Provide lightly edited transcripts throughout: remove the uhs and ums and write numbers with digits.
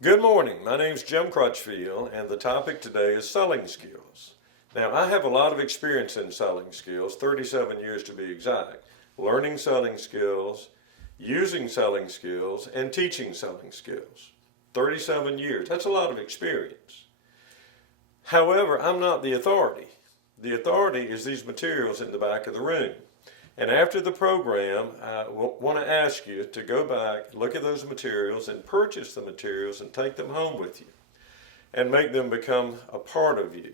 Good morning. My name's Jim Crutchfield, and the topic today is selling skills. Now, I have a lot of experience in selling skills, 37 years to be exact, learning selling skills, using selling skills, and teaching selling skills. 37 years. That's a lot of experience. However, I'm not the authority. The authority is these materials in the back of the room. And after the program, I want to ask you to go back, look at those materials, and purchase the materials and take them home with you and make them become a part of you.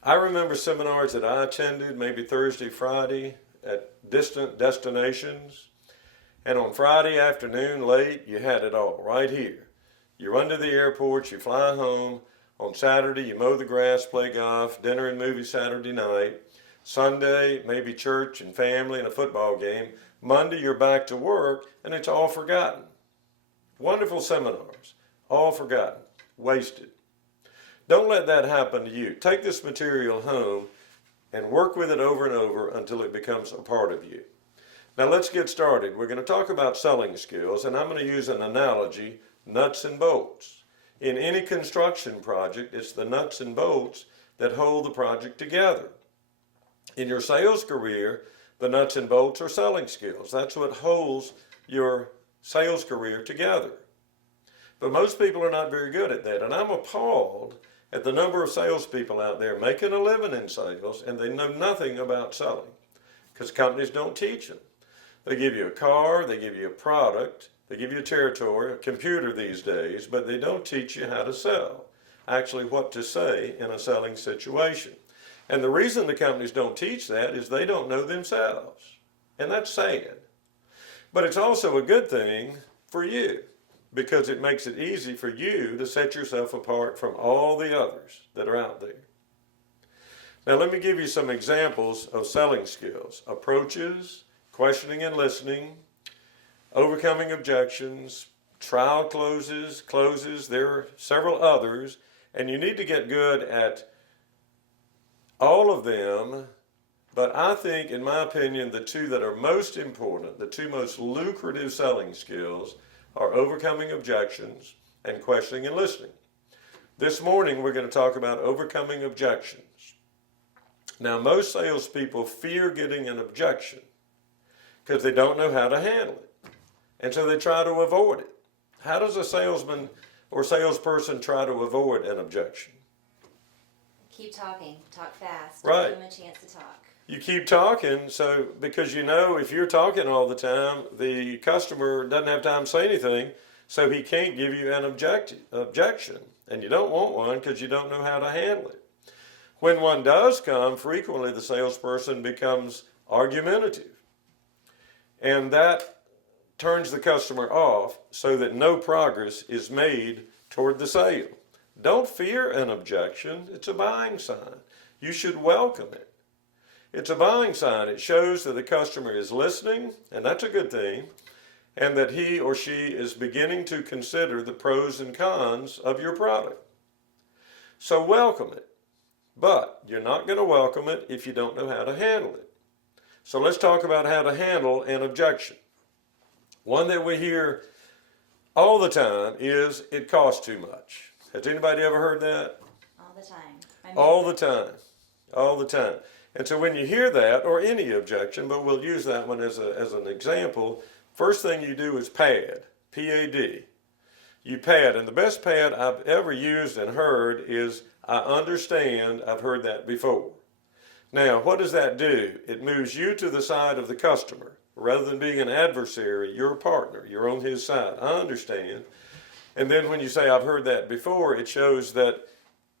I remember seminars that I attended, maybe Thursday, Friday, at distant destinations. And on Friday afternoon, late, you had it all right here. You run to the airport, you fly home. On Saturday, you mow the grass, play golf, dinner and movie Saturday night. Sunday, maybe church and family and a football game. Monday, you're back to work and it's all forgotten. Wonderful seminars, all forgotten, wasted. Don't let that happen to you. Take this material home and work with it over and over until it becomes a part of you. Now let's get started. We're going to talk about selling skills, and I'm going to use an analogy, nuts and bolts. In any construction project, it's the nuts and bolts that hold the project together. In your sales career, the nuts and bolts are selling skills. That's what holds your sales career together. But most people are not very good at that, and I'm appalled at the number of salespeople out there making a living in sales, and they know nothing about selling because companies don't teach them. They give you a car, they give you a product, they give you a territory, a computer these days, but they don't teach you how to sell, actually what to say in a selling situation. And the reason the companies don't teach that is they don't know themselves. And that's sad. But it's also a good thing for you because it makes it easy for you to set yourself apart from all the others that are out there. Now let me give you some examples of selling skills. Approaches, questioning and listening, overcoming objections, trial closes. There are several others, and you need to get good at all of them, but I think, in my opinion, the two that are most important, the two most lucrative selling skills are overcoming objections and questioning and listening. This morning, we're going to talk about overcoming objections. Now, most salespeople fear getting an objection because they don't know how to handle it, and so they try to avoid it. How does a salesman or salesperson try to avoid an objection? Keep talking. Talk fast. Right. Give them a chance to talk. You keep talking, because you know if you're talking all the time, the customer doesn't have time to say anything, so he can't give you an objection. And you don't want one because you don't know how to handle it. When one does come, frequently the salesperson becomes argumentative. And that turns the customer off so that no progress is made toward the sale. Don't fear an objection. It's a buying sign. You should welcome it. It's a buying sign. It shows that the customer is listening, and that's a good thing, and that he or she is beginning to consider the pros and cons of your product. So welcome it. But you're not going to welcome it if you don't know how to handle it. So let's talk about how to handle an objection. One that we hear all the time is it costs too much. Has anybody ever heard that? All the time. All the time. All the time. And so when you hear that, or any objection, but we'll use that one as an example, first thing you do is pad, P-A-D. You pad, and the best pad I've ever used and heard is, I understand, I've heard that before. Now, what does that do? It moves you to the side of the customer. Rather than being an adversary, you're a partner. You're on his side. I understand. And then when you say, I've heard that before, it shows that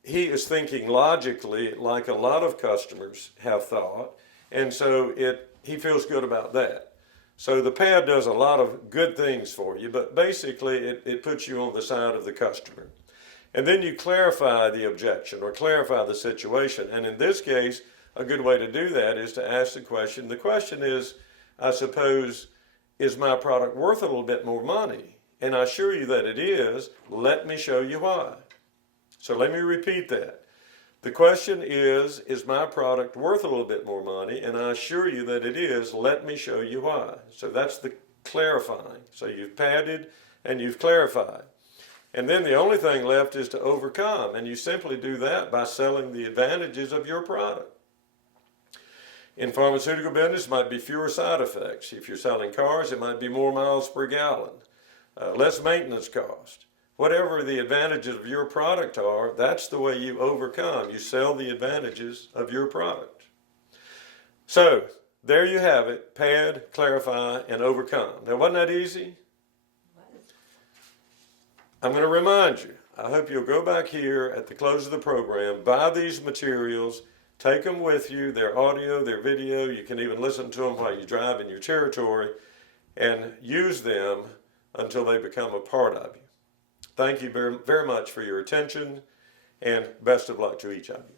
he is thinking logically like a lot of customers have thought. And so he feels good about that. So the pad does a lot of good things for you, but basically it puts you on the side of the customer. And then you clarify the objection or clarify the situation. And in this case, a good way to do that is to ask the question. The question is, I suppose, is my product worth a little bit more money? And I assure you that it is. Let me show you why. So let me repeat that. The question is my product worth a little bit more money? And I assure you that it is. Let me show you why. So that's the clarifying. So you've padded and you've clarified. And then the only thing left is to overcome. And you simply do that by selling the advantages of your product. In pharmaceutical business, it might be fewer side effects. If you're selling cars, it might be more miles per gallon, less maintenance cost. Whatever the advantages of your product are, that's the way you overcome. You sell the advantages of your product. So, there you have it. Pad, clarify, and overcome. Now, wasn't that easy? I'm going to remind you, I hope you'll go back here at the close of the program, buy these materials, take them with you, their audio, their video. You can even listen to them while you drive in your territory, and use them until they become a part of you. Thank you very, very much for your attention, and best of luck to each of you.